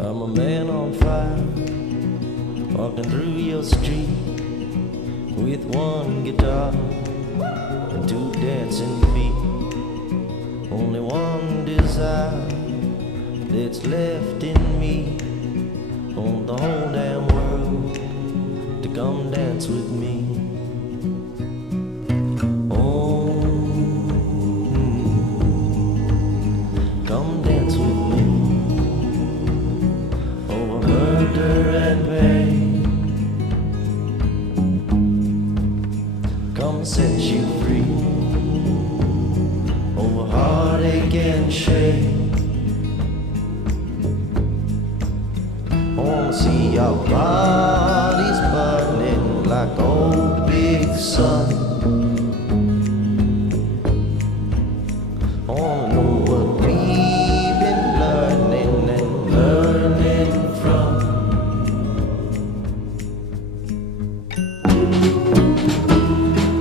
I'm a man on fire, walking through your street with one guitar and two dancing feet. Only one desire that's left in me, on the whole damn world to come dance with me. Oh, come dance with me over murder and pain. Come set you free over heartache and shame. I wanna see your bodies burning like old big sun. I wanna know what we've been learning and learning from.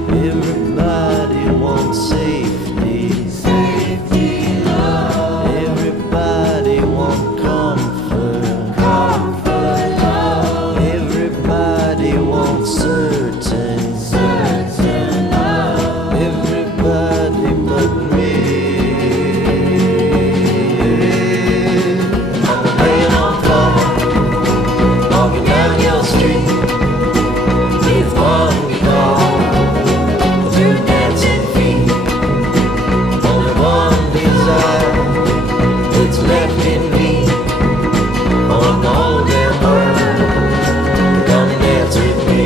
Everybody wants safety, safety, love. Everybody wants comfort, comfort, love. Everybody wants certain, certain love. Everybody but me. I'm a man on fire, walking down your street with one guitar, two dancing feet. Only one desire that's left in me, on the whole damn world, come dance with me.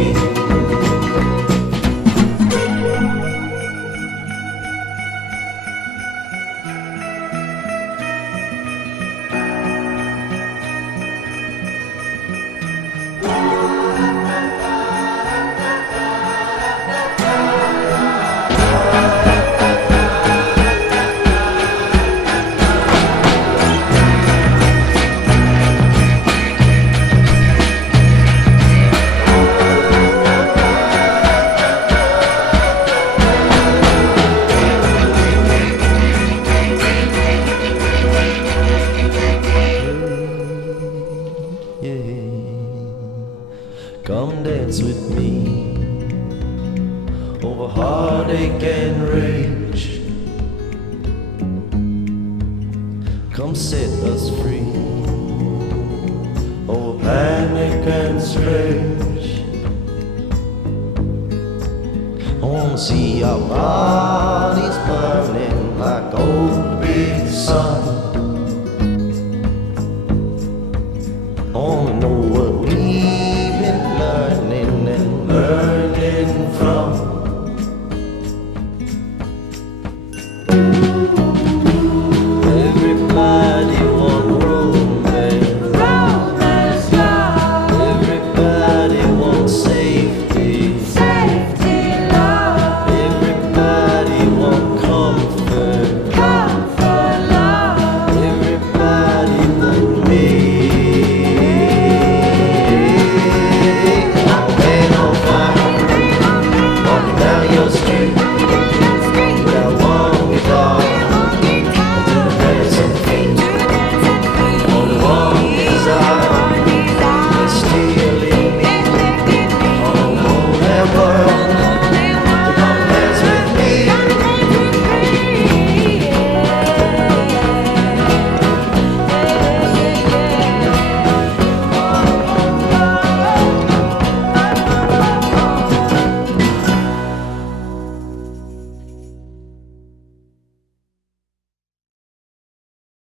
Come dance with me over heartache and rage. Come set us free over panic and strange. I wanna see our bodies burning like old big sun. I wanna know what